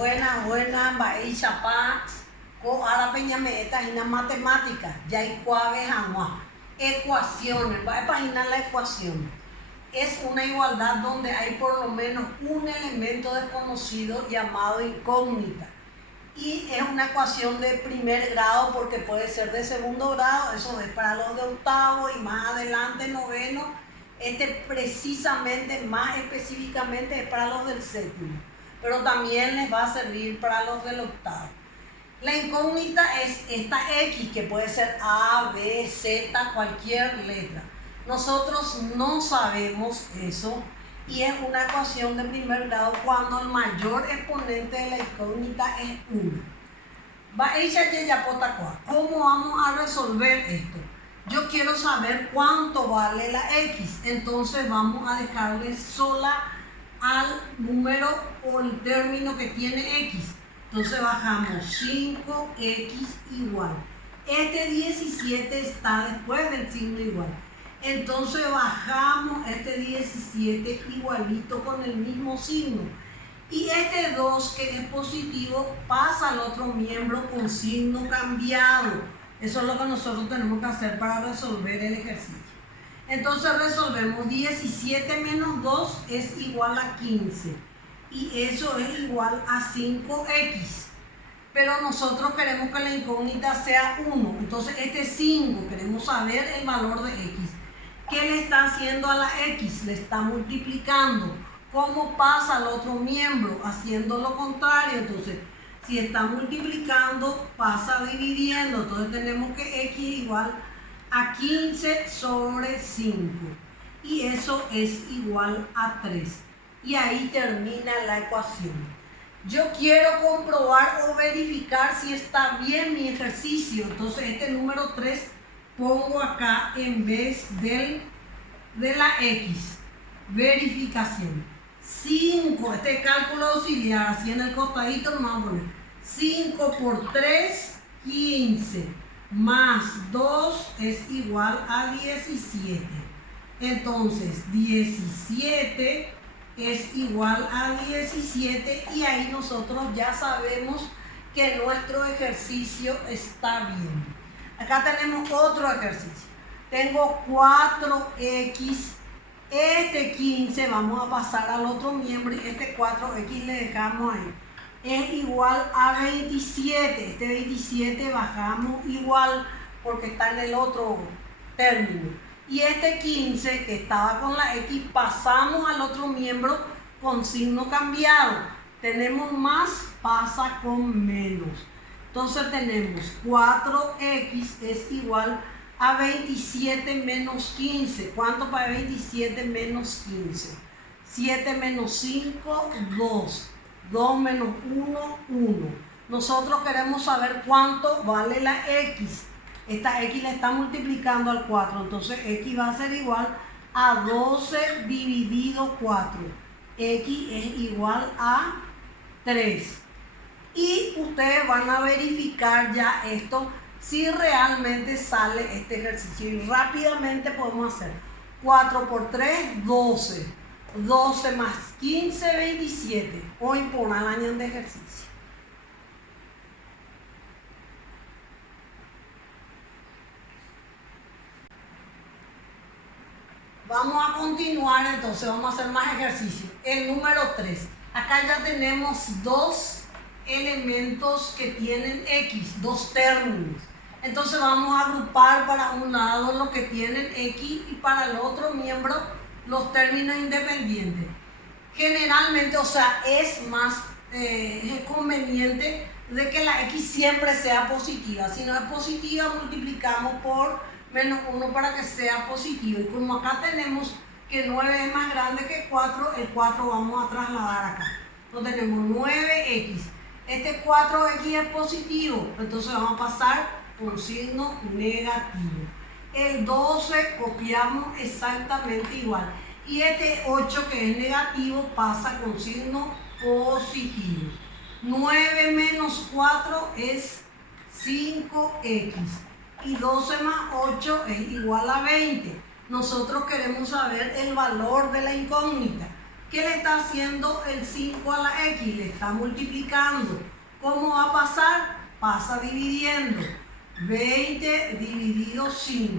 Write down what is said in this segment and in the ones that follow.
Buena, Bahí Chapá, co ara peñame esta es una matemática, ya hay cuave jamás. Ecuaciones, va a imaginar la ecuación. Es una igualdad donde hay por lo menos un elemento desconocido llamado incógnita. Y es una ecuación de primer grado porque puede ser de segundo grado, eso es para los de octavo y más adelante noveno. Precisamente, más específicamente, es para los del séptimo, pero también les va a servir para los del octavo. La incógnita es esta X, que puede ser A, B, Z, cualquier letra. Nosotros no sabemos eso y es una ecuación de primer grado cuando el mayor exponente de la incógnita es 1. ¿Cómo vamos a resolver esto? Yo quiero saber cuánto vale la X, entonces vamos a dejarle sola al número o el término que tiene X. Entonces bajamos 5X igual. 17 está después del signo igual. Entonces bajamos 17 igualito con el mismo signo. Y 2 que es positivo pasa al otro miembro con signo cambiado. Eso es lo que nosotros tenemos que hacer para resolver el ejercicio. Entonces resolvemos 17 menos 2 es igual a 15. Y eso es igual a 5X. Pero nosotros queremos que la incógnita sea 1. Entonces 5, queremos saber el valor de X. ¿Qué le está haciendo a la X? Le está multiplicando. ¿Cómo pasa al otro miembro? Haciendo lo contrario. Entonces, si está multiplicando, pasa dividiendo. Entonces tenemos que X igual a 15 sobre 5. Y eso es igual a 3. Y ahí termina la ecuación. Yo quiero comprobar o verificar si está bien mi ejercicio. Entonces número 3 pongo acá en vez de la X. Verificación. 5, cálculo auxiliar, así en el costadito nos vamos a poner 5 por 3, 15, más 2 es igual a 17. Entonces 17 es igual a 17 y ahí nosotros ya sabemos que nuestro ejercicio está bien. Acá tenemos otro ejercicio. Tengo 4X. 15 vamos a pasar al otro miembro y 4X le dejamos ahí. Es igual a 27. 27 bajamos igual porque está en el otro término. Y 15 que estaba con la X pasamos al otro miembro con signo cambiado. Tenemos más, pasa con menos. Entonces tenemos 4X es igual a 27 menos 15. ¿Cuánto para 27 menos 15? 7 menos 5, 2. 2 menos 1, 1. Nosotros queremos saber cuánto vale la X. Esta X la está multiplicando al 4. Entonces X va a ser igual a 12 dividido 4. X es igual a 3. Y ustedes van a verificar ya esto si realmente sale este ejercicio. Y rápidamente podemos hacer 4 por 3, 12. 12 más 15, 27. Hoy por un año de ejercicio. Vamos a continuar entonces, vamos a hacer más ejercicios. El número 3. Acá ya tenemos dos elementos que tienen X, dos términos. Entonces vamos a agrupar para un lado los que tienen X y para el otro miembro los términos independientes. Generalmente, o sea, es más conveniente de que la X siempre sea positiva. Si no es positiva, multiplicamos por menos 1 para que sea positivo. Y como acá tenemos que 9 es más grande que 4, el 4 vamos a trasladar acá. Entonces tenemos 9X. 4X es positivo, entonces vamos a pasar por signo negativo. El 12 copiamos exactamente igual. Y 8 que es negativo pasa con signo positivo. 9 menos 4 es 5X. Y 12 más 8 es igual a 20. Nosotros queremos saber el valor de la incógnita. ¿Qué le está haciendo el 5 a la X? Le está multiplicando. ¿Cómo va a pasar? Pasa dividiendo. 20 dividido 5.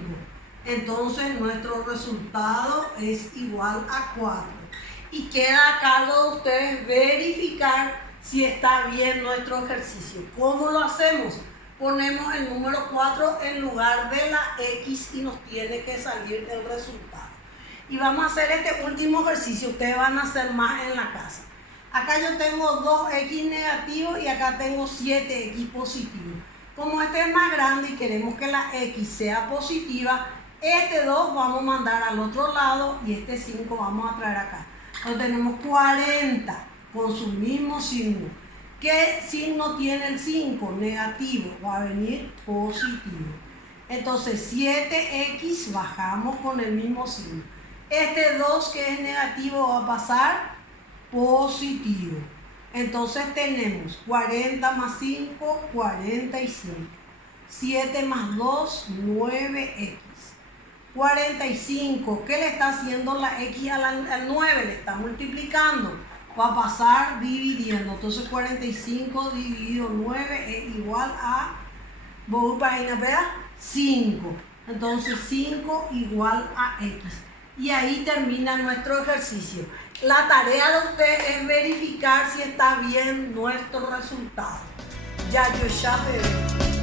Entonces nuestro resultado es igual a 4. Y queda a cargo de ustedes verificar si está bien nuestro ejercicio. ¿Cómo lo hacemos? Ponemos el número 4 en lugar de la X y nos tiene que salir el resultado. Y vamos a hacer este último ejercicio. Ustedes van a hacer más en la casa. Acá yo tengo 2X negativo y acá tengo 7X positivo. Como este es más grande y queremos que la X sea positiva, este 2 vamos a mandar al otro lado y este 5 vamos a traer acá. Entonces tenemos 40 con su mismo signo. ¿Qué signo tiene el 5? Negativo. Va a venir positivo. Entonces 7X bajamos con el mismo signo. Este 2 que es negativo va a pasar positivo. Entonces tenemos 40 más 5, 45. 7 más 2, 9X. 45, ¿qué le está haciendo la X al 9? Le está multiplicando. Va a pasar dividiendo. Entonces 45 dividido 9 es igual a, voy página, ¿verdad? 5. Entonces 5 igual a X. Y ahí termina nuestro ejercicio. La tarea de usted es verificar si está bien nuestro resultado. Ya yo ya te veo.